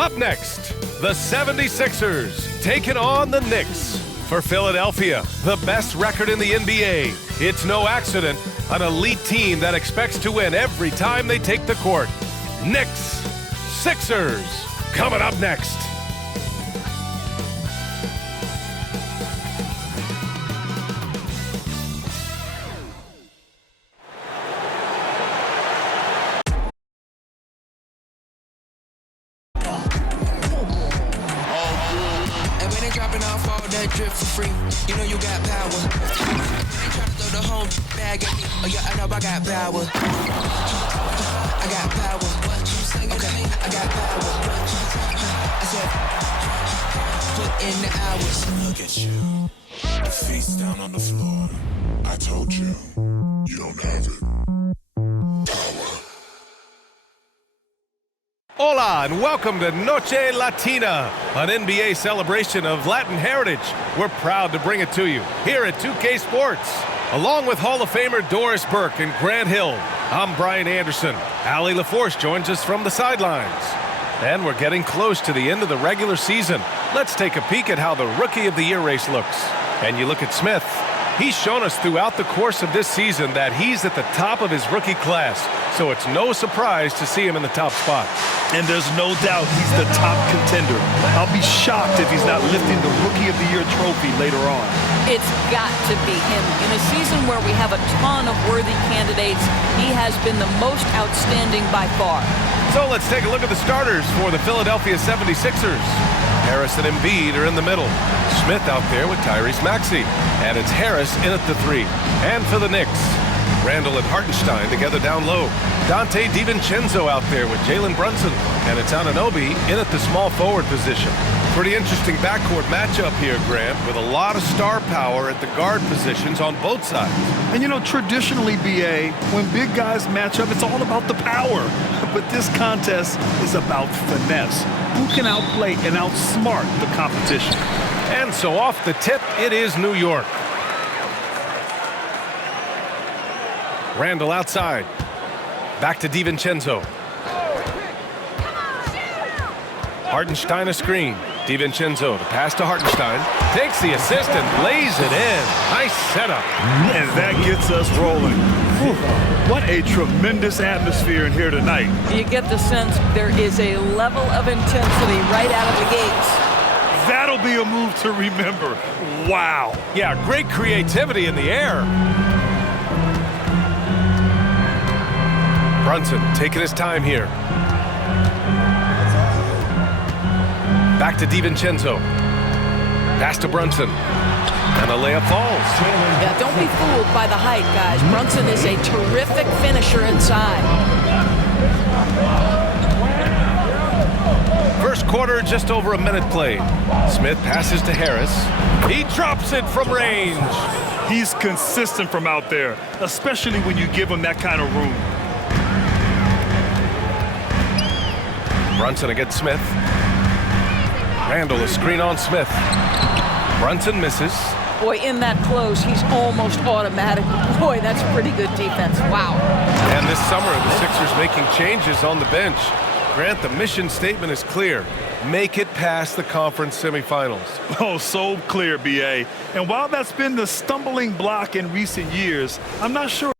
Up next, the 76ers taking on the Knicks. For Philadelphia, the best record in the NBA. It's no accident, an elite team that expects to win every time they take the court. Knicks, Sixers, coming up next. Drip for free, you know you got power. Ain't trying to throw the whole bag at me. Oh yeah, I know I got power. I got power. Okay, I got power. I said, put in the hours. Look at you, your feet's down on the floor. I told you, you don't have it. Power. Hola and welcome to Noche Latina, an NBA celebration of Latin heritage. We're proud to bring it to you here at 2K Sports. Along with Hall of Famer Doris Burke and Grant Hill, I'm Brian Anderson. Allie LaForce joins us from the sidelines. And we're getting close to the end of the regular season. Let's take a peek at how the Rookie of the Year race looks. And you look at Smith. He's shown us throughout the course of this season that he's at the top of his rookie class, so it's no surprise to see him in the top spot. And there's no doubt he's the top contender. I'll be shocked if he's not lifting the Rookie of the Year trophy later on. It's got to be him. In a season where we have a ton of worthy candidates, he has been the most outstanding by far. So let's take a look at the starters for the Philadelphia 76ers. Harris and Embiid are in the middle. Smith out there with Tyrese Maxey. And it's Harris in at the 3. And for the Knicks, Randall and Hartenstein together down low. Dante DiVincenzo out there with Jalen Brunson. And it's Anunoby in at the small forward position. Pretty interesting backcourt matchup here, Grant, with a lot of star power at the guard positions on both sides. And you know, traditionally, BA, when big guys match up, it's all about the power. But this contest is about finesse. Who can outplay and outsmart the competition? And so off the tip, it is New York. Randall outside. Back to DiVincenzo. Hartenstein a screen. DiVincenzo, the pass to Hartenstein. Takes the assist and lays it in. Nice setup. And that gets us rolling. Whew. What a tremendous atmosphere in here tonight. You get the sense there is a level of intensity right out of the gates. That'll be a move to remember. Wow. Yeah, great creativity in the air. Brunson taking his time here. Back to DiVincenzo. Pass to Brunson. And the layup falls. Yeah, don't be fooled by the height, guys. Brunson is a terrific finisher inside. First quarter, just over a minute played. Smith passes to Harris. He drops it from range. He's consistent from out there, especially when you give him that kind of room. Brunson against Smith. Randall, a screen on Smith. Brunson misses. Boy, in that close, he's almost automatic. Boy, that's pretty good defense. Wow. And this summer, the Sixers making changes on the bench. Grant, the mission statement is clear. Make it past the conference semifinals. Oh, so clear, BA. And while that's been the stumbling block in recent years, I'm not sure.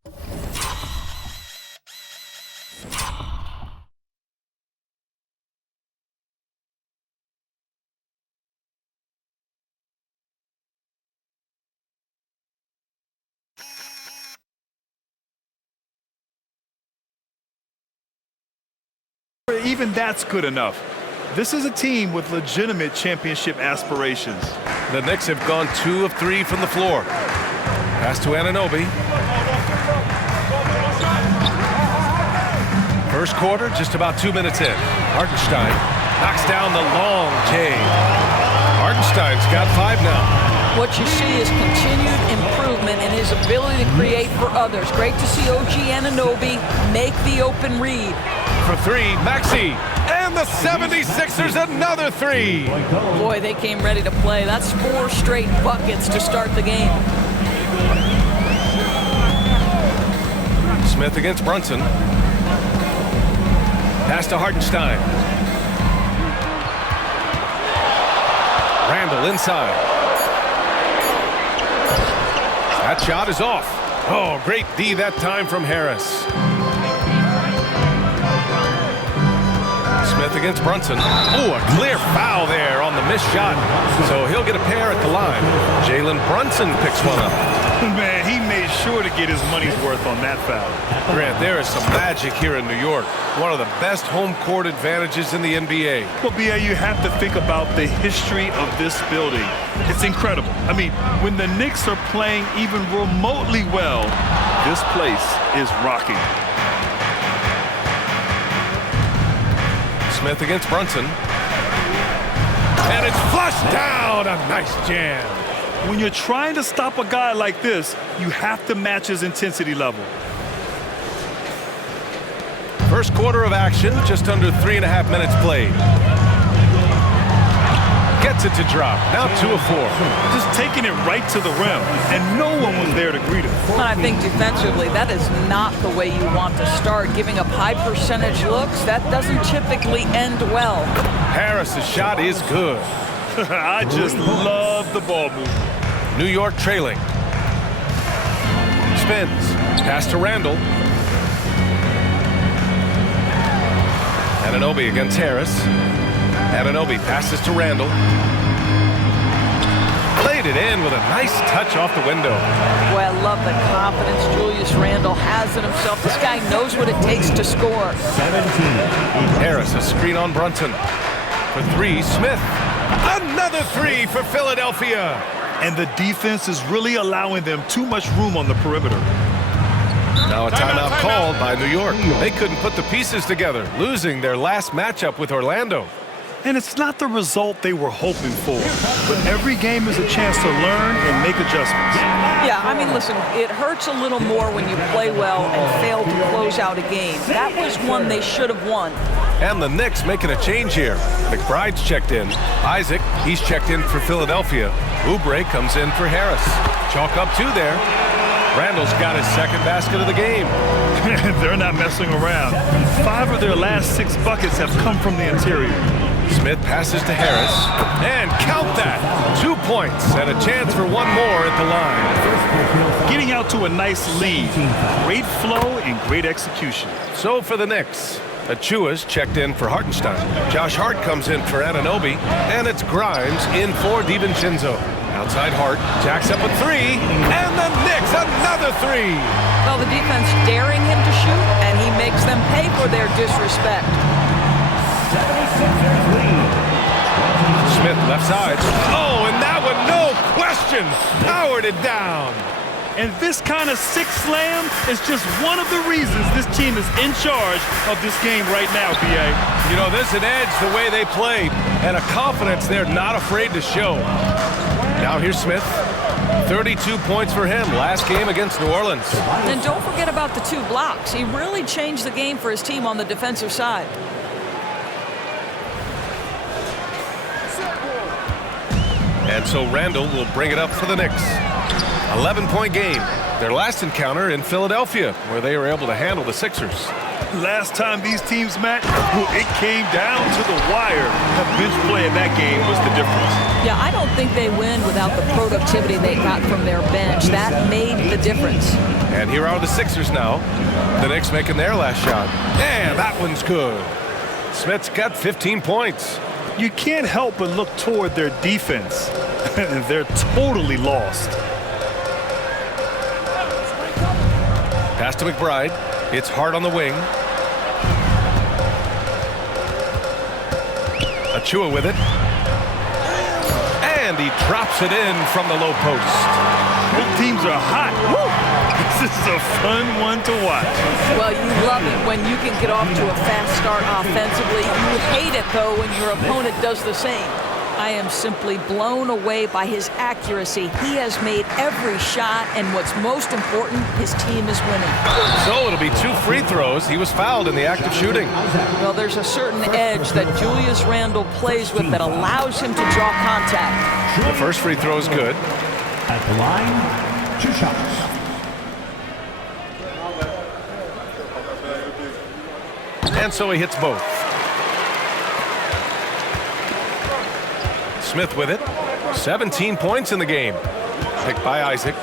Even that's good enough. This is a team with legitimate championship aspirations. The Knicks have gone 2 of 3 from the floor. Pass to Anunoby. First quarter, just about 2 minutes in. Hartenstein knocks down the long J. Hartenstein's got 5 now. What you see is continued improvement in his ability to create for others. Great to see OG Anunoby make the open read. For 3, Maxey. And the 76ers another 3. Boy, they came ready to play. That's 4 straight buckets to start the game. Smith against Brunson. Pass to Hartenstein. Randall inside. That shot is off. Oh, great D that time from Harris. Smith against Bunsen. Oh, a clear foul there on the missed shot. So he'll get a pair at the line. Jalen Bunsen picks one up. Man, he made sure to get his money's worth on that foul. Grant, there is some magic here in New York. One of the best home court advantages in the NBA. Well, B.A., you have to think about the history of this building. It's incredible. I mean, when the Knicks are playing even remotely well, this place is rocking. Smith against Bunsen. And it's flushed down. A nice jam. When you're trying to stop a guy like this, you have to match his intensity level. First quarter of action, just under 3.5 minutes played. Gets it to drop. Now 2 of 4. Just taking it right to the rim, and no one was there to greet him. And I think defensively, that is not the way you want to start. Giving up high percentage looks, that doesn't typically end well. Harris's shot is good. I just love the ball movement. New York trailing. Spins. Pass to Randall. Anunoby against Harris. Anunoby passes to Randall. Played it in with a nice touch off the window. Boy, I love the confidence Julius Randle has in himself. This guy knows what it takes to score. 17. Harris, a screen on Bunsen. For 3, Smith. Another 3 for Philadelphia. And the defense is really allowing them too much room on the perimeter. Now a timeout called by New York. They couldn't put the pieces together, losing their last matchup with Orlando. And it's not the result they were hoping for. But every game is a chance to learn and make adjustments. Yeah, I mean, listen, it hurts a little more when you play well and fail to close out a game. That was one they should have won. And the Knicks making a change here. McBride's checked in. Isaac, he's checked in for Philadelphia. Oubre comes in for Harris. Chalk up 2 there. Randall's got his second basket of the game. They're not messing around. 5 of their last 6 buckets have come from the interior. Smith passes to Harris. And count that. 2 points and a chance for one more at the line. Getting out to a nice lead. Great flow and great execution. So for the Knicks, Achua's checked in for Hartenstein. Josh Hart comes in for Anunoby. And it's Grimes in for DiVincenzo. Outside Hart, jacks up a 3. And the Knicks, another 3. Well, the defense daring him to shoot, and he makes them pay for their disrespect. Smith left side. Oh, and that one, no question, powered it down. And this kind of sick slam is just one of the reasons this team is in charge of this game right now, B.A. You know, there's an edge the way they played and a confidence they're not afraid to show. Now here's Smith. 32 points for him last game against New Orleans. And don't forget about the 2 blocks. He really changed the game for his team on the defensive side. And so Randall will bring it up for the Knicks. 11-point game. Their last encounter in Philadelphia, where they were able to handle the Sixers. Last time these teams met, it came down to the wire. The bench play in that game was the difference. Yeah, I don't think they win without the productivity they got from their bench. That made the difference. And here are the Sixers now. The Knicks making their last shot. And that one's good. Smith's got 15 points. You can't help but look toward their defense. They're totally lost. Pass to McBride. It's Hart on the wing. Achua with it. And he drops it in from the low post. Both teams are hot. Woo! This is a fun one to watch. Well, you love it when you can get off to a fast start offensively. You hate it, though, when your opponent does the same. I am simply blown away by his accuracy. He has made every shot, and what's most important, his team is winning. So it'll be 2 free throws. He was fouled in the act of shooting. Well, there's a certain edge that Julius Randle plays with that allows him to draw contact. The first free throw is good. At the line, 2 shots. And so he hits both. Smith with it. 17 points in the game. Picked by Isaac.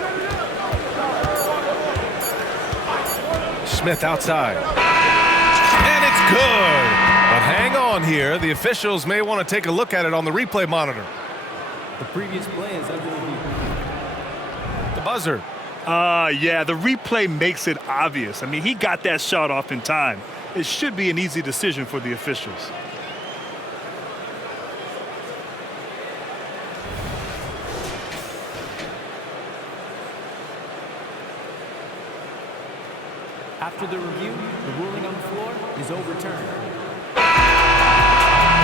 Smith outside. And it's good. But hang on here. The officials may want to take a look at it on the replay monitor. The previous play is under review. The buzzer. Yeah, the replay makes it obvious. I mean, he got that shot off in time. It should be an easy decision for the officials. After the review, the ruling on the floor is overturned.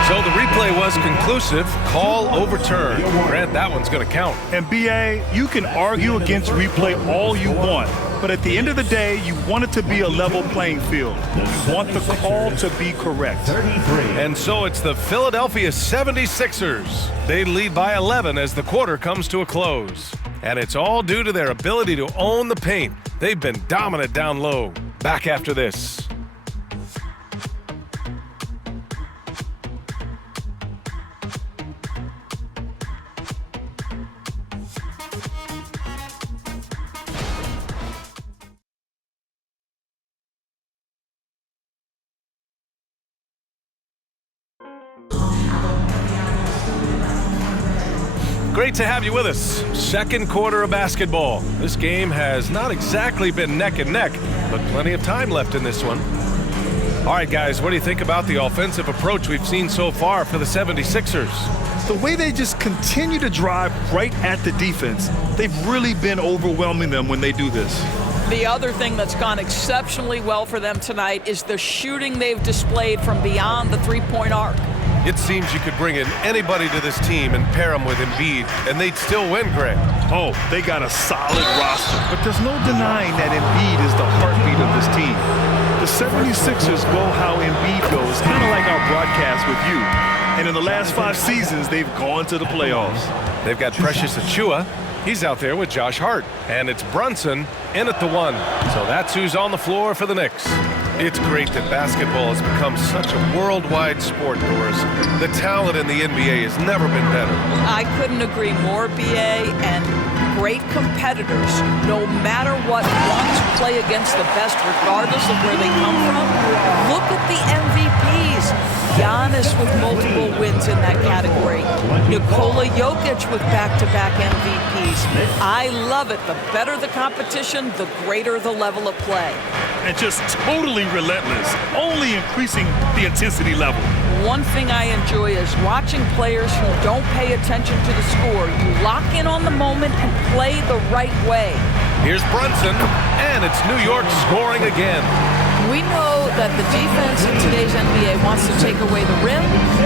So the replay was conclusive. Call overturned. Grant, that one's going to count. And BA, you can argue against replay all you want, but at the end of the day, you want it to be a level playing field. You want the call to be correct. 33. And so it's the Philadelphia 76ers. They lead by 11 as the quarter comes to a close. And it's all due to their ability to own the paint. They've been dominant down low. Back after this. Great to have you with us. Second quarter of basketball. This game has not exactly been neck and neck, but plenty of time left in this one. All right, guys, what do you think about the offensive approach we've seen so far for the 76ers? The way they just continue to drive right at the defense, they've really been overwhelming them when they do this. The other thing that's gone exceptionally well for them tonight is the shooting they've displayed from beyond the three-point arc. It seems you could bring in anybody to this team and pair them with Embiid, and they'd still win, Greg. Oh, they got a solid roster, but there's no denying that Embiid is the heartbeat of this team. The 76ers go how Embiid goes, kind of like our broadcast with you. And in the last 5 seasons, they've gone to the playoffs. They've got Precious Achiuwa. He's out there with Josh Hart. And it's Bunsen in at the 1. So that's who's on the floor for the Knicks. It's great that basketball has become such a worldwide sport, Doris. The talent in the NBA has never been better. I couldn't agree more, BA, and great competitors, no matter what, want to play against the best regardless of where they come from. Look at the MVPs. Giannis with multiple wins in that category. Nikola Jokic with back-to-back MVPs. I love it. The better the competition, the greater the level of play. And just totally relentless, only increasing the intensity level. One thing I enjoy is watching players who don't pay attention to the score. You lock in on the moment and play the right way. Here's Bunsen, and it's New York scoring again. We know that the defense in today's NBA wants to take away the rim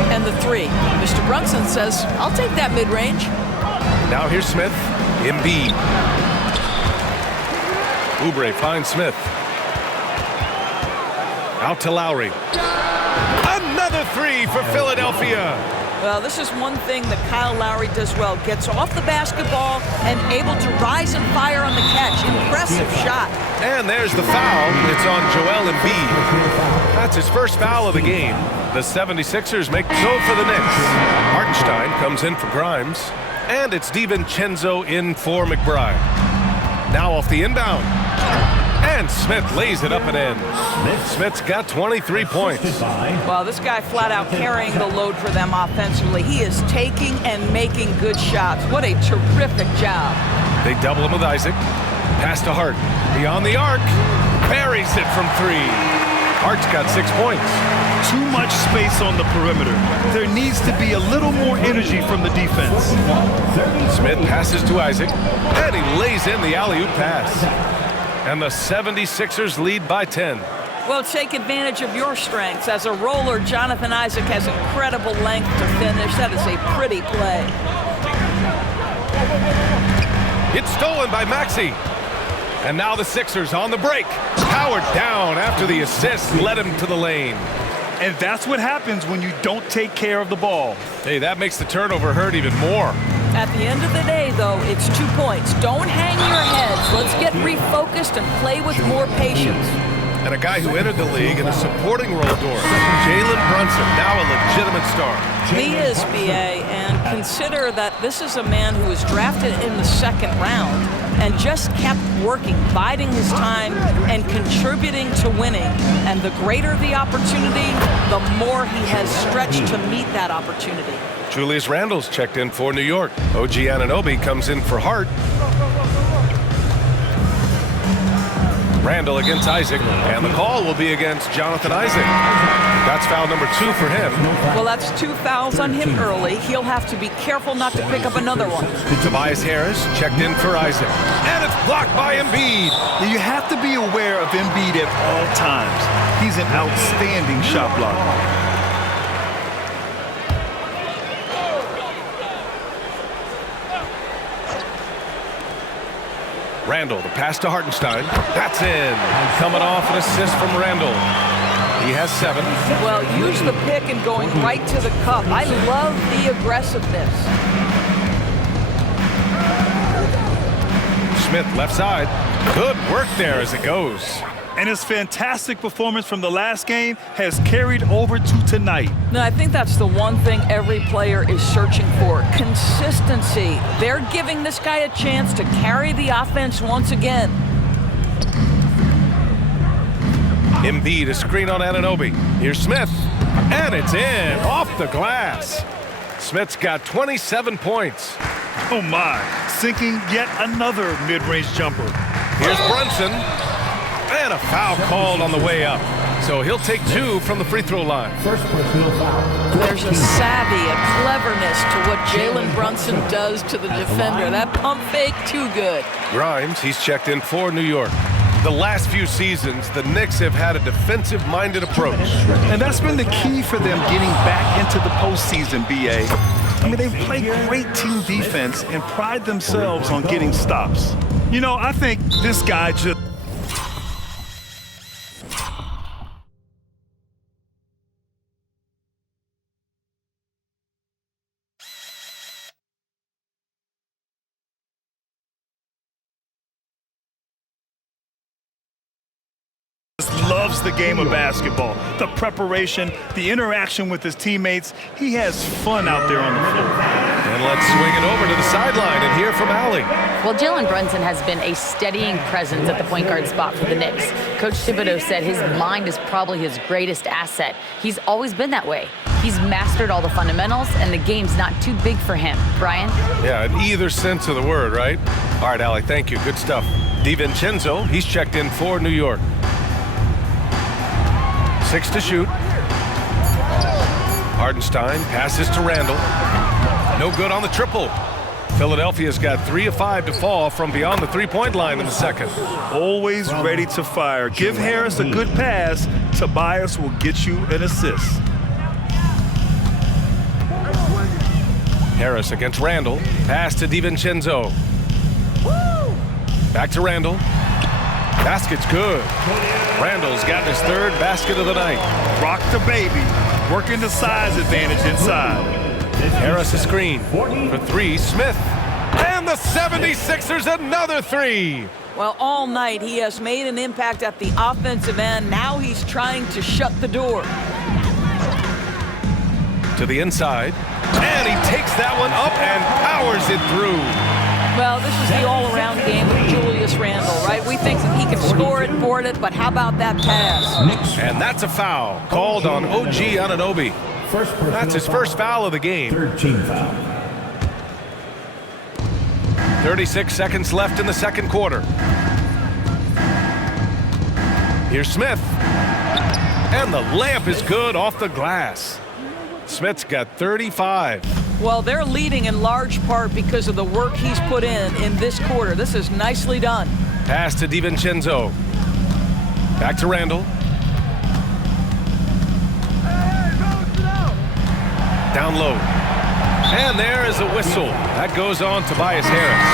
and the 3. Mr. Bunsen says, I'll take that mid-range. Now here's Smith. Embiid. Oubre finds Smith. Out to Lowry. Another 3 for Philadelphia. Well, this is one thing that Kyle Lowry does well. Gets off the basketball and able to rise and fire on the catch. Impressive shot. And there's the foul. It's on Joel Embiid. That's his first foul of the game. The 76ers make so for the Knicks. Hartenstein comes in for Grimes. And it's DiVincenzo in for McBride. Now off the inbound. And Smith lays it up and in. Smith's got 23 points. Well, this guy flat out carrying the load for them offensively. He is taking and making good shots. What a terrific job. They double him with Isaac. Pass to Hart. Beyond the arc. Buries it from 3. Hart's got 6 points. Too much space on the perimeter. There needs to be a little more energy from the defense. Smith passes to Isaac. And he lays in the alley-oop pass. And the 76ers lead by 10. Well, take advantage of your strengths. As a roller, Jonathan Isaac has incredible length to finish. That is a pretty play. It's stolen by Maxey. And now the Sixers on the break. Powered down after the assist led him to the lane. And that's what happens when you don't take care of the ball. Hey, that makes the turnover hurt even more. At the end of the day, though, it's 2 points. Don't hang your heads. Let's get refocused and play with more patience. And a guy who entered the league in a supporting role, Jalen Bunsen, now a legitimate star. He is, BA, and Consider that this is a man who was drafted in the second round and just kept working, biding his time and contributing to winning. And the greater the opportunity, the more he has stretched to meet that opportunity. Julius Randle's checked in for New York. OG Anunoby comes in for Hart. Randle against Isaac, and the call will be against Jonathan Isaac. That's foul number 2 for him. Well, that's 2 fouls on him early. He'll have to be careful not to pick up another one. Tobias Harris checked in for Isaac, and it's blocked by Embiid. You have to be aware of Embiid at all times. He's an outstanding shot blocker. Randle, the pass to Hartenstein. That's in. Coming off an assist from Randle. He has 7. Well, use the pick and going right to the cup. I love the aggressiveness. Smith, left side. Good work there as it goes. And his fantastic performance from the last game has carried over to tonight. No, I think that's the one thing every player is searching for. Consistency. They're giving this guy a chance to carry the offense once again. Embiid, a screen on Anunoby. Here's Smith, and it's in, off the glass. Smith's got 27 points. Oh my, sinking yet another mid-range jumper. Here's Bunsen, and a foul called on the way up. So he'll take 2 from the free throw line. First personal foul. There's a savvy, a cleverness to what Jalen Brunson does to the defender. That pump fake, too good. Grimes, he's checked in for New York. The last few seasons, the Knicks have had a defensive-minded approach. And that's been the key for them getting back into the postseason, B.A. I mean, they play great team defense and pride themselves on getting stops. You know, I think this guy just... loves the game of basketball, the preparation, the interaction with his teammates. He has fun out there on the floor. And let's swing it over to the sideline and hear from Allie. Well, Jalen Brunson has been a steadying presence at the point guard spot for the Knicks. Coach Thibodeau said his mind is probably his greatest asset. He's always been that way. He's mastered all the fundamentals, and the game's not too big for him. Brian? Yeah, in either sense of the word, right? All right, Allie, thank you. Good stuff. DiVincenzo, he's checked in for New York. 6 to shoot. Hartenstein passes to Randle. No good on the triple. Philadelphia's got 3 of 5 to fall from beyond the three-point line in the second. Always ready to fire. Give Harris a good pass. Tobias will get you an assist. Harris against Randle. Pass to DiVincenzo. Back to Randle. Basket's good. Randle's gotten his 3rd basket of the night. Rock the baby. Working the size advantage inside. Harris a screen for 3. Smith. And the 76ers another 3. Well, all night he has made an impact at the offensive end. Now he's trying to shut the door. To the inside. And he takes that one up and powers it through. Well, this is the all-around game with Julius Randle, right? We think that he can score it, board it, but how about that pass? And that's a foul called on OG Anunoby. That's his first foul of the game. 13 foul. 36 seconds left in the second quarter. Here's Smith. And the layup is good off the glass. Smith's got 35. Well, they're leading in large part because of the work he's put in this quarter. This is nicely done. Pass to DiVincenzo. Back to Randle. Down low. And there is a whistle. That goes on Tobias Harris.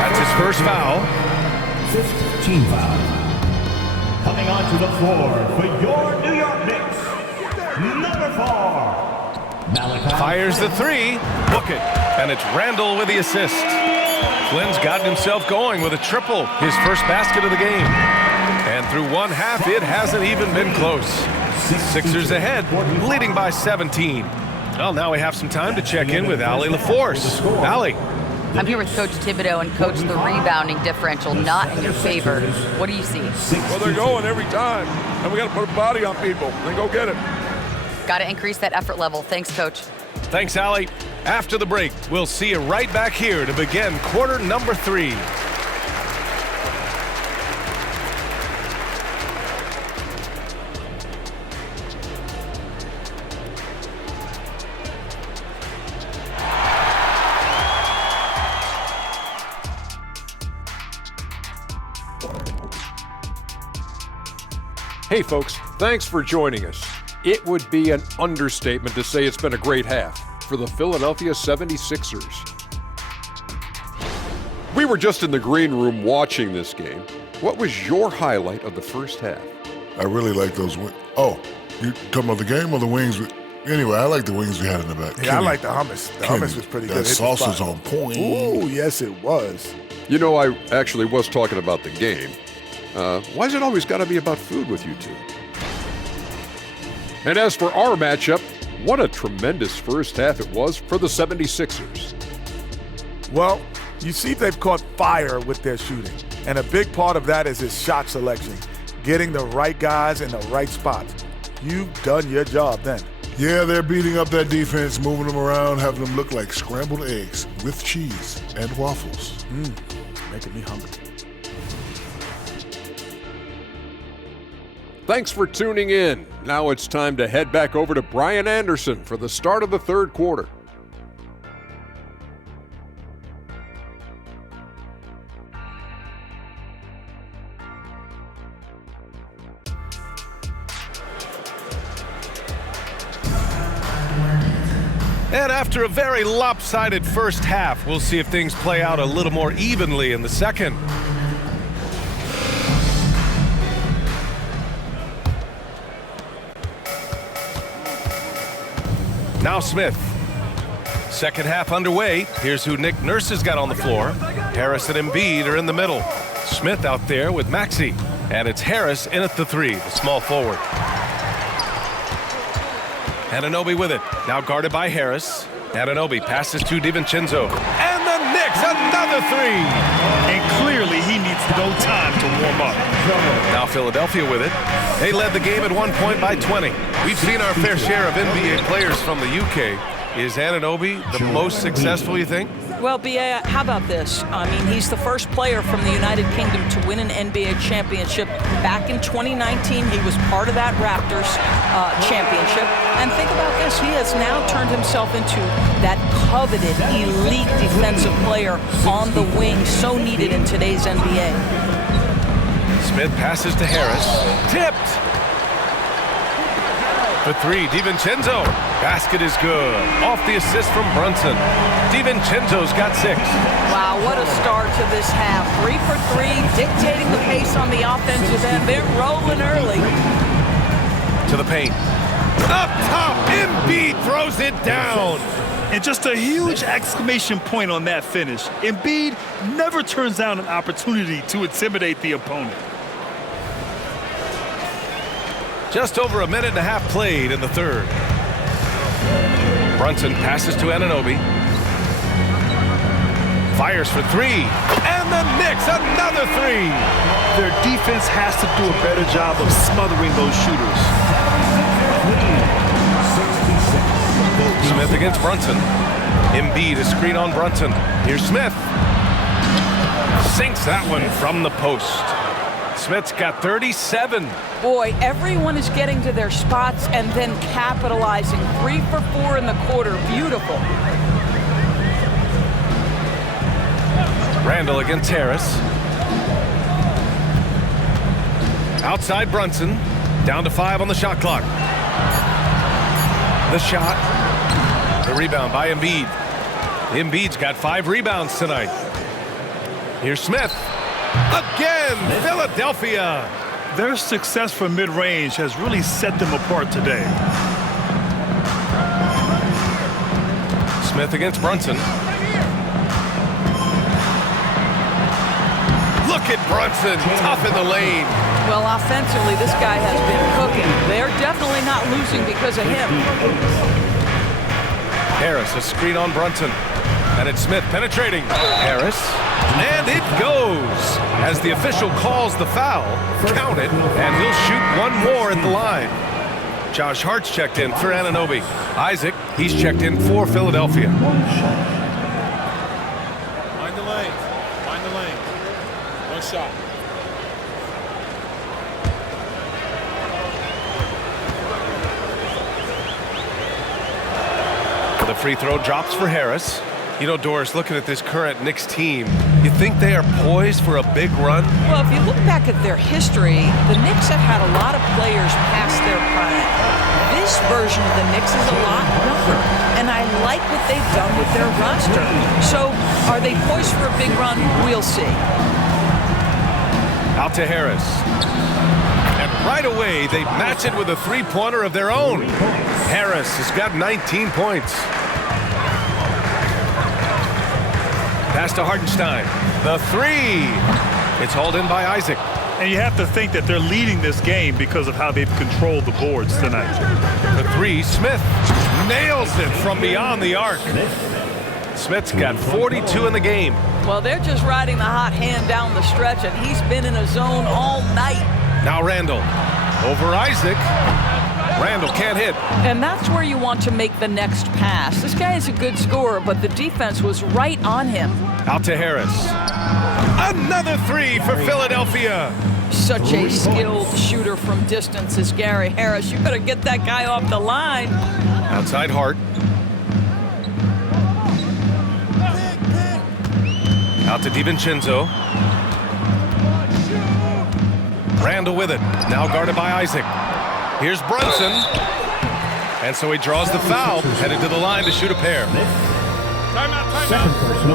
That's his first foul. 15 foul. Coming onto the floor for your New York Knicks, number 4. Fires the 3. Book it. And it's Randle with the assist. Flynn's gotten himself going with a triple, his first basket of the game. And through one half, it hasn't even been close. Sixers ahead, leading by 17. Well, now we have some time to check in with Allie LaForce. Allie. I'm here with Coach Thibodeau, and Coach, the rebounding differential not in your favor. What do you see? Well, they're going every time, and we got to put a body on people. Then go get it. Got to increase that effort level. Thanks, Coach. Thanks, Allie. After the break, we'll see you right back here to begin quarter number 3. Hey folks, thanks for joining us. It would be an understatement to say it's been a great half for the Philadelphia 76ers. We were just in the green room watching this game. What was your highlight of the first half? I really like those wings. Oh, you talking about the game or the wings? Anyway, I like the wings we had in the back. Yeah, I like the hummus. The hummus was pretty good. That sauce was on point. Ooh, yes, it was. You know, I actually was talking about the game. Why's it always got to be about food with you two? And as for our matchup, what a tremendous first half it was for the 76ers. Well, you see they've caught fire with their shooting. And a big part of that is his shot selection, getting the right guys in the right spots. You've done your job then. Yeah, they're beating up that defense, moving them around, having them look like scrambled eggs with cheese and waffles. Making me hungry. Thanks for tuning in. Now it's time to head back over to Brian Anderson for the start of the third quarter. And after a very lopsided first half, we'll see if things play out a little more evenly in the second. Now Smith. Second half underway. Here's who Nick Nurse has got on the floor. Harris and Embiid are in the middle. Smith out there with Maxey. And it's Harris in at the 3, the small forward. Anunoby with it. Now guarded by Harris. Anunoby passes to DiVincenzo. And the Knicks, another 3. And clearly he needs no time to warm up. Now Philadelphia with it. They led the game at one point by 20. We've seen our fair share of NBA players from the UK. Is Anunoby the most successful, you think? Well, B.A., how about this? I mean, he's the first player from the United Kingdom to win an NBA championship. Back in 2019, he was part of that Raptors championship. And think about this. He has now turned himself into that coveted, elite defensive player on the wing, so needed in today's NBA. Smith passes to Harris. Tipped! For 3, DiVincenzo. Basket is good. Off the assist from Bunsen. DiVincenzo's got 6. Wow, what a start to this half. 3 for 3, dictating the pace on the offensive end. They're rolling early. To the paint. Up top, Embiid throws it down. And just a huge exclamation point on that finish. Embiid never turns down an opportunity to intimidate the opponent. Just over a minute and a half played in the third. Bunsen passes to Anunoby. Fires for 3. And the Knicks, another 3. Their defense has to do a better job of smothering those shooters. Smith against Bunsen. Embiid, a screen on Bunsen. Here's Smith. Sinks that one from the post. Smith's got 37. Boy, everyone is getting to their spots and then capitalizing. 3 for 4 in the quarter. Beautiful. Randall against Harris. Outside Bunsen. Down to 5 on the shot clock. The shot. The rebound by Embiid. Embiid's got 5 rebounds tonight. Here's Smith. Again, Philadelphia. Their success from mid-range has really set them apart today. Smith against Bunsen. Look at Bunsen, tough in the lane. Well, offensively, this guy has been cooking. They're definitely not losing because of him. Harris, a screen on Bunsen. And it's Smith penetrating. Harris. And it goes. As the official calls the foul, count it, and he'll shoot one more at the line. Josh Hart's checked in for Anunoby. Isaac, he's checked in for Philadelphia. Find the lane. Find the lane. One shot. The free throw drops for Harris. You know, Doris, looking at this current Knicks team, you think they are poised for a big run? Well, if you look back at their history, the Knicks have had a lot of players past their prime. This version of the Knicks is a lot younger, and I like what they've done with their roster. So, are they poised for a big run? We'll see. Out to Harris. And right away, they match it with a three-pointer of their own. Harris has got 19 points. Pass to Hartenstein. The three. It's hauled in by Isaac. And you have to think that they're leading this game because of how they've controlled the boards tonight. The three, Smith nails it from beyond the arc. Smith's got 42 in the game. Well, they're just riding the hot hand down the stretch, and he's been in a zone all night. Now Randall. Over Isaac. Randall can't hit. And that's where you want to make the next pass. This guy is a good scorer, but the defense was right on him. Out to Harris. Another three for Philadelphia. Such a skilled shooter from distance is Gary Harris. You better get that guy off the line. Outside Hart. Out to DiVincenzo. Randall with it. Now guarded by Isaac. Here's Bunsen. And so he draws the foul, headed to the line to shoot a pair.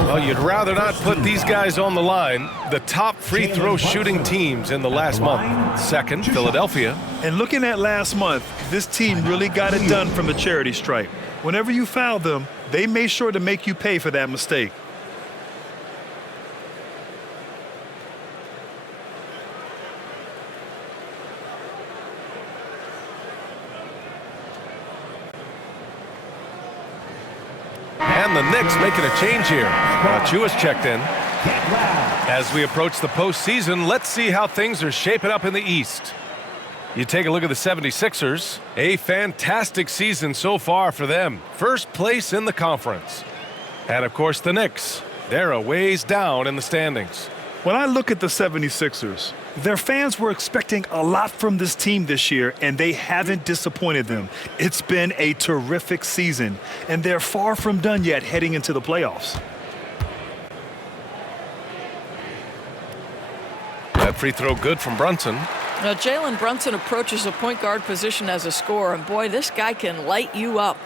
Well, you'd rather not put these guys on the line. The top free throw shooting teams in the last month. Second, Philadelphia. And looking at last month, this team really got it done from the charity stripe. Whenever you foul them, they made sure to make you pay for that mistake. And the Knicks making a change here. Chua's checked in. As we approach the postseason, let's see how things are shaping up in the East. You take a look at the 76ers. A fantastic season so far for them. First place in the conference. And, of course, the Knicks. They're a ways down in the standings. When I look at the 76ers, their fans were expecting a lot from this team this year, and they haven't disappointed them. It's been a terrific season, and they're far from done yet heading into the playoffs. That free throw good from Bunsen. Now, Jalen Brunson approaches a point guard position as a scorer, and boy, this guy can light you up.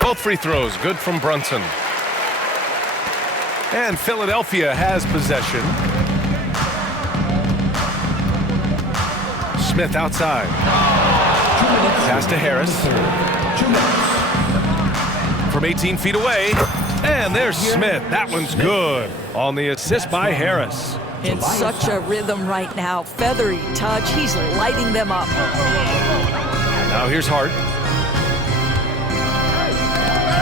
Both free throws good from Bunsen. And Philadelphia has possession. Smith outside. Pass to Harris. From 18 feet away. And there's Smith. That one's good. On the assist by Harris. In such a rhythm right now. Feathery touch. He's lighting them up. Now here's Hart.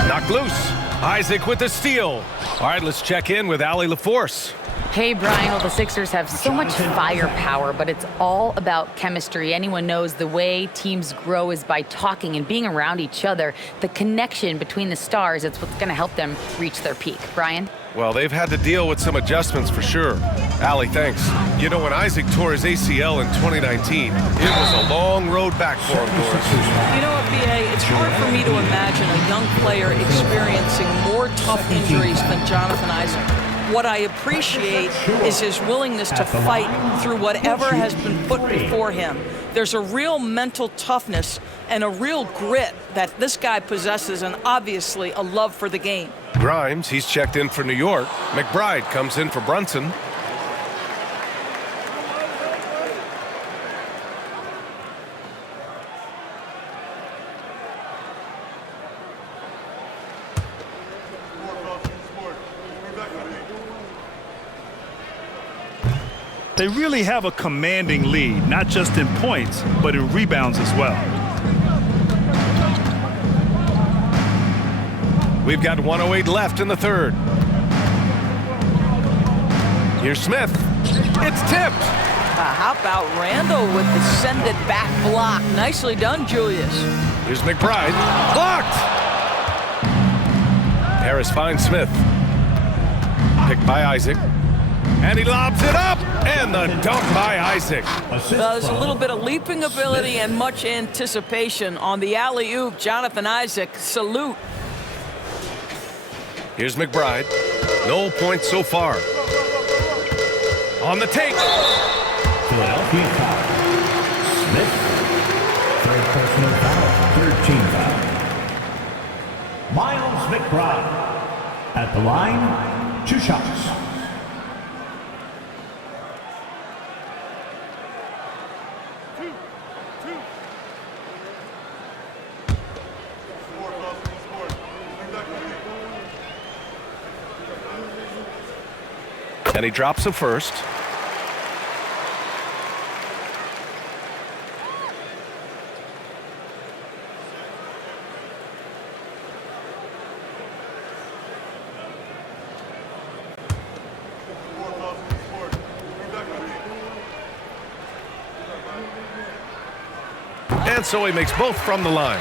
Knocked loose. Isaac with the steal. All right, let's check in with Allie LaForce. Hey, Brian. Well, the Sixers have so much firepower, but it's all about chemistry. Anyone knows the way teams grow is by talking and being around each other. The connection between the stars, it's what's going to help them reach their peak. Brian? Well, they've had to deal with some adjustments for sure. Allie, thanks. You know, when Isaac tore his ACL in 2019, it was a long road back for him, Doris. You know what, B.A., it's hard for me to imagine a young player experiencing more tough injuries than Jonathan Isaac. What I appreciate is his willingness to fight through whatever has been put before him. There's a real mental toughness and a real grit that this guy possesses, and obviously a love for the game. Grimes, he's checked in for New York. McBride comes in for Bunsen. They really have a commanding lead, not just in points, but in rebounds as well. We've got 1:08 left in the third. Here's Smith. It's tipped. How about Randall with the send it back block? Nicely done, Julius. Here's McBride. Blocked. Harris finds Smith. Picked by Isaac. And he lobs it up. And the dunk by Isaac. There's a little bit of leaping ability and much anticipation on the alley-oop. Jonathan Isaac, salute. Here's McBride. No points so far. On the take. Philadelphia foul. Smith. Third personal foul. Third team foul. Miles McBride. At the line, 2 shots. And he drops the first. And so he makes both from the line.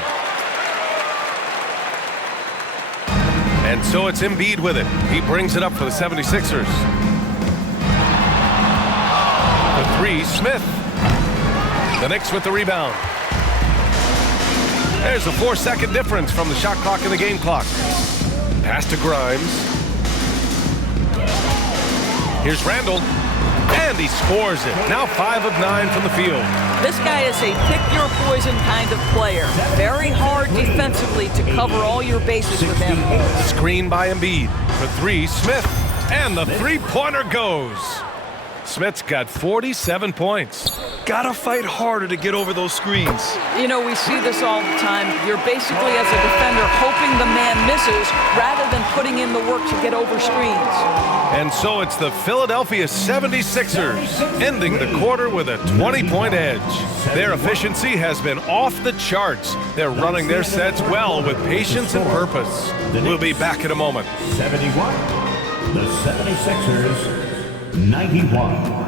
And so it's Embiid with it. He brings it up for the 76ers. The 3, Smith. The Knicks with the rebound. There's a 4-second difference from the shot clock and the game clock. Pass to Grimes. Here's Randall. And he scores it. Now 5 of 9 from the field. This guy is a pick-your-poison kind of player. Very hard defensively to cover all your bases with him. Screen by Embiid. For 3, Smith. And the three-pointer goes. Smith's got 47 points. Gotta fight harder to get over those screens. You know, we see this all the time. You're basically, as a defender, hoping the man misses rather than putting in the work to get over screens. And so it's the Philadelphia 76ers ending the quarter with a 20-point edge. Their efficiency has been off the charts. They're running their sets well with patience and purpose. We'll be back in a moment. 71. The 76ers, 91.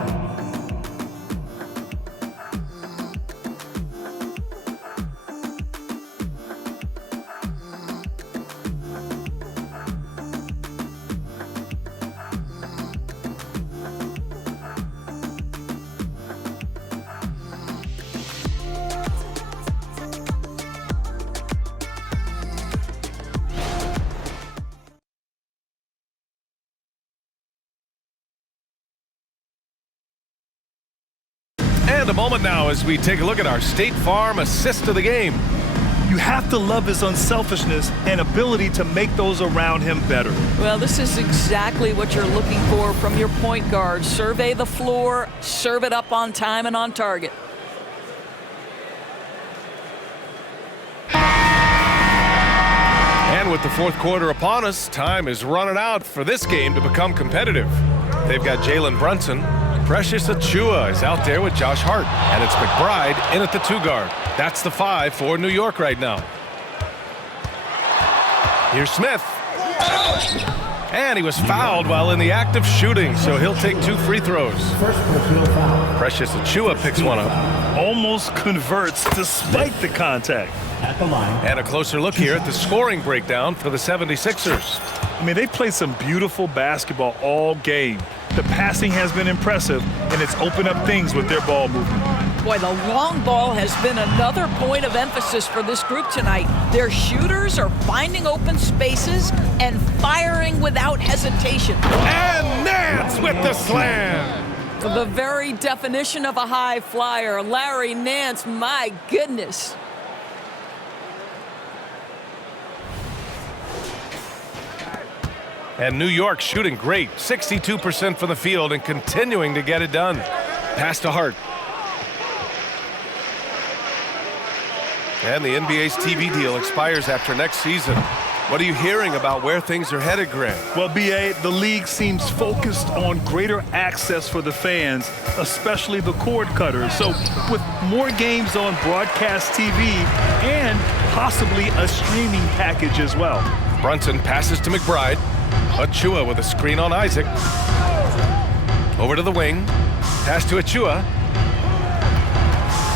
And a moment now as we take a look at our State Farm assist of the game. You have to love his unselfishness and ability to make those around him better. Well, this is exactly what you're looking for from your point guard. Survey the floor, serve it up on time and on target. And with the fourth quarter upon us, time is running out for this game to become competitive. They've got Jalen Bunsen. Precious Achiuwa is out there with Josh Hart. And it's McBride in at the 2 guard. That's the 5 for New York right now. Here's Smith. And he was fouled while in the act of shooting, so he'll take 2 free throws. First personal foul. Precious Achiuwa picks one up. Almost converts despite the contact. At the line. And a closer look here at the scoring breakdown for the 76ers. I mean, they've played some beautiful basketball all game. The passing has been impressive, and it's opened up things with their ball movement. Boy, the long ball has been another point of emphasis for this group tonight. Their shooters are finding open spaces and firing without hesitation. And Nance with the slam. The very definition of a high flyer, Larry Nance, my goodness. And New York shooting great, 62% from the field and continuing to get it done. Pass to Hart. And the NBA's TV deal expires after next season. What are you hearing about where things are headed, Grant? Well, B.A., the league seems focused on greater access for the fans, especially the cord cutters. So with more games on broadcast TV and possibly a streaming package as well. Bunsen passes to McBride. Achua with a screen on Isaac. Over to the wing. Pass to Achua.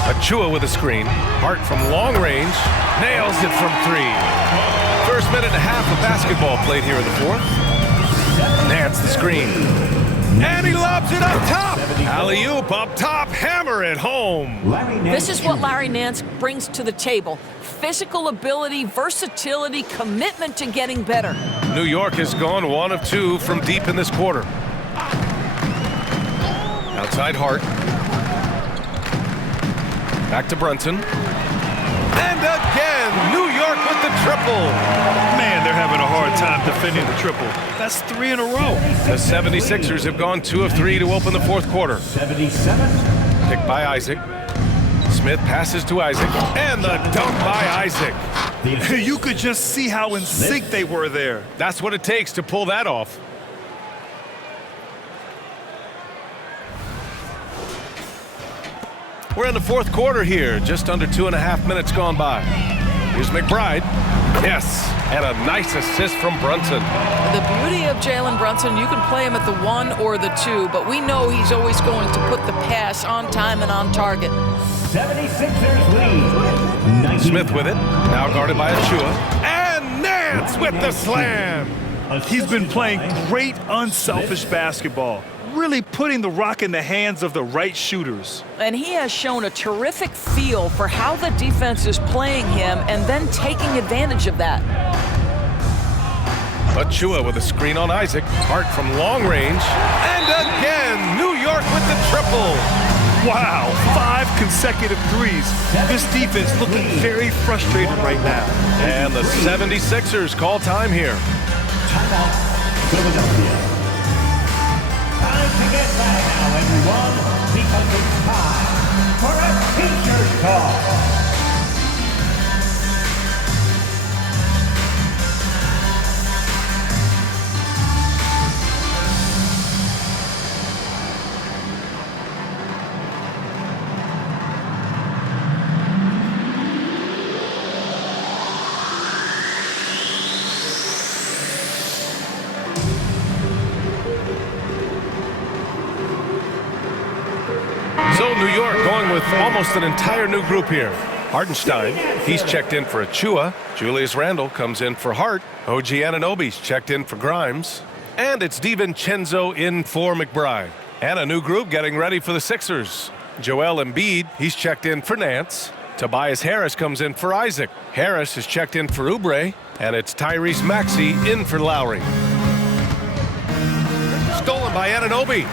Achua with a screen. Hart from long range. Nails it from 3. First minute and a half of basketball played here in the fourth. Nance the screen. And he lobs it up top. Alley-oop up top. Hammer it home. This is what Larry Nance brings to the table. Physical ability, versatility, commitment to getting better. New York has gone 1 of 2 from deep in this quarter. Outside Hart. Back to Bunsen. And again, New York with the triple. Man, they're having a hard time defending the triple. That's 3 in a row. The 76ers have gone 2 of 3 to open the fourth quarter. 77. Picked by Isaac. Smith passes to Isaac. And the dunk by Isaac. You could just see how in sync they were there. That's what it takes to pull that off. We're in the fourth quarter here, just under 2.5 minutes gone by. Here's McBride. Yes, and a nice assist from Bunsen. The beauty of Jalen Brunson, you can play him at the 1 or the 2, but we know he's always going to put the pass on time and on target. 76ers lead. Smith with it, now guarded by Achua. And Nance with the slam. He's been playing great unselfish basketball, really putting the rock in the hands of the right shooters. And he has shown a terrific feel for how the defense is playing him and then taking advantage of that. Achua with a screen on Isaac. Hart from long range. And again, New York with the triple. Wow, 5 consecutive threes. This defense looking very frustrated right now. And the 76ers call time here. Timeout, Philadelphia. Time to get back now, everyone, because it's time for a teacher's talk. So New York going with almost an entire new group here. Hartenstein, he's checked in for Achua. Julius Randle comes in for Hart. OG Anunoby's checked in for Grimes. And it's DiVincenzo in for McBride. And a new group getting ready for the Sixers. Joel Embiid, he's checked in for Nance. Tobias Harris comes in for Isaac. Harris is checked in for Oubre. And it's Tyrese Maxey in for Lowry. Stolen by Anunoby.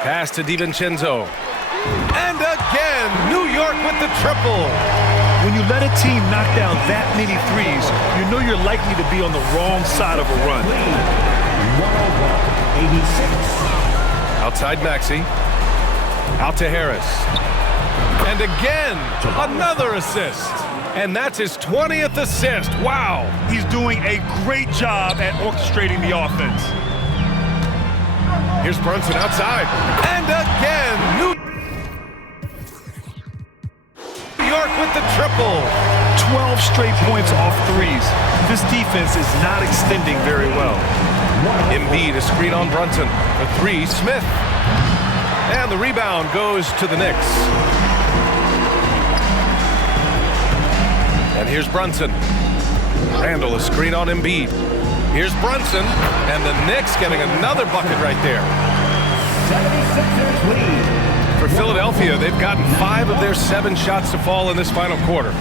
Pass to DiVincenzo. And again, New York with the triple. When you let a team knock down that many threes, you know you're likely to be on the wrong side of a run. 101-86. Outside Maxey. Out to Harris. And again, another assist. And that's his 20th assist. Wow. He's doing a great job at orchestrating the offense. Here's Bunsen outside. And again, New York with the triple. 12 straight points off threes. This defense is not extending very well. Embiid, a screen on Bunsen. For 3, Smith. And the rebound goes to the Knicks. And here's Bunsen. Randle, a screen on Embiid. Here's Bunsen, and the Knicks getting another bucket right there. 76ers lead. For Philadelphia, they've gotten 5 of their 7 shots to fall in this final quarter.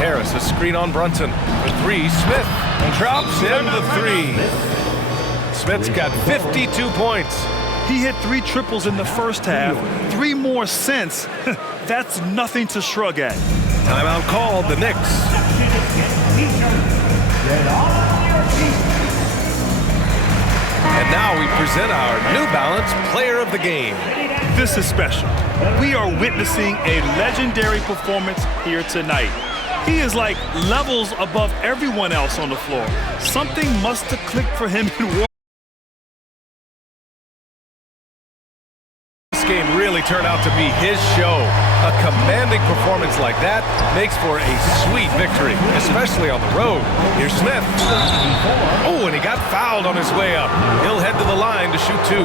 Harris, a screen on Bunsen. For 3, Smith drops in the 3. Smith's got 52 points. He hit 3 triples in the first half, 3 more since. That's nothing to shrug at. Timeout called, the Knicks. And now we present our New Balance Player of the Game. This is special. We are witnessing a legendary performance here tonight. He is like levels above everyone else on the floor. Something must have clicked for him in war. This game really turned out to be his show. A commanding performance like that makes for a sweet victory, especially on the road. Here's Smith. Oh, and he got fouled on his way up. He'll head to the line to shoot 2.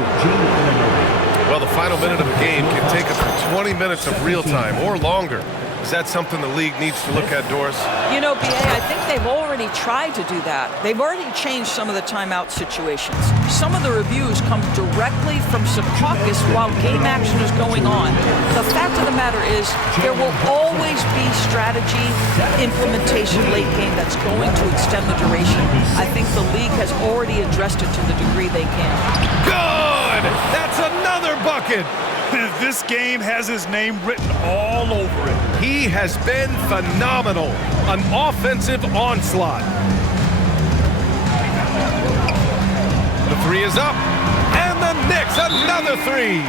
Well, the final minute of a game can take up to 20 minutes of real time or longer. Is that something the league needs to look at, Doris? You know, BA, I think they've already tried to do that. They've already changed some of the timeout situations. Some of the reviews come directly from Secaucus while game action is going on. The fact of the matter is there will always be strategy implementation late game that's going to extend the duration. I think the league has already addressed it to the degree they can. Good! That's another bucket! This game has his name written all over it. He has been phenomenal. An offensive onslaught. The 3 is up. And the Knicks, another 3.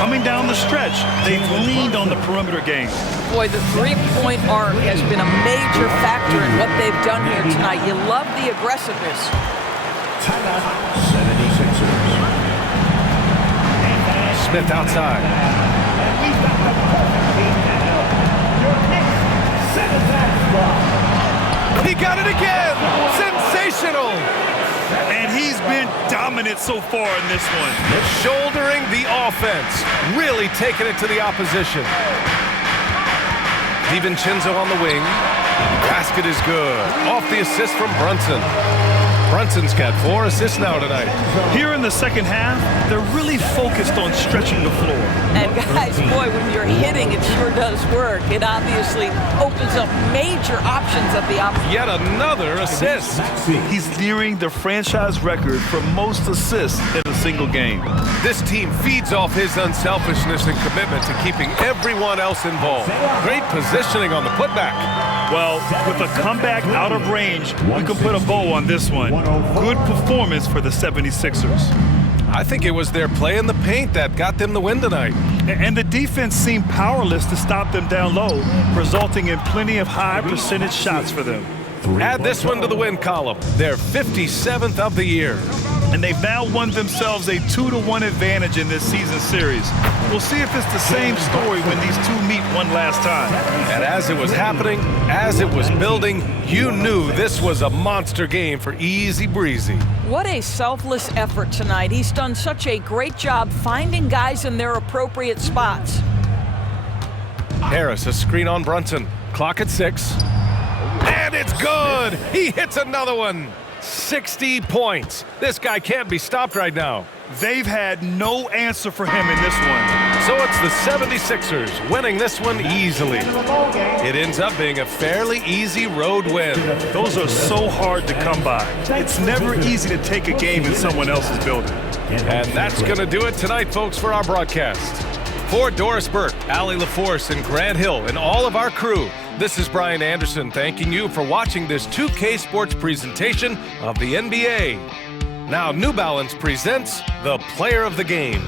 Coming down the stretch, they've leaned on the perimeter game. Boy, the three-point arc has been a major factor in what they've done here tonight. You love the aggressiveness. Timeout, 76ers. Smith outside. He got it again! Sensational! And he's been dominant so far in this one. Shouldering the offense, really taking it to the opposition. DiVincenzo on the wing. Basket is good. Off the assist from Bunsen. Brunson's got 4 assists now tonight. Here in the second half, they're really focused on stretching the floor. And guys, boy, when you're hitting, it sure does work. It obviously opens up major options at the opposite. Yet another assist. He's nearing the franchise record for most assists in a single game. This team feeds off his unselfishness and commitment to keeping everyone else involved. Great positioning on the putback. Well, with a comeback out of range, we can put a bow on this one. Good performance for the 76ers. I think it was their play in the paint that got them the win tonight. And the defense seemed powerless to stop them down low, resulting in plenty of high percentage shots for them. Add this one to the win column. Their 57th of the year. And they've now won themselves a 2-1 advantage in this season series. We'll see if it's the same story when these two meet one last time. And as it was happening, as it was building, you knew this was a monster game for Easy Breezy. What a selfless effort tonight. He's done such a great job finding guys in their appropriate spots. Harris, a screen on Bunsen. Clock at 6. And it's good! He hits another one. 60 points. This guy can't be stopped right now. They've had no answer for him in this one. So it's the 76ers winning this one easily. It ends up being a fairly easy road win. Those are so hard to come by. It's never easy to take a game in someone else's building. And that's going to do it tonight, folks, for our broadcast. For Doris Burke, Allie LaForce, and Grant Hill, and all of our crew, this is Brian Anderson thanking you for watching this 2K Sports presentation of the NBA. Now, New Balance presents the Player of the Game.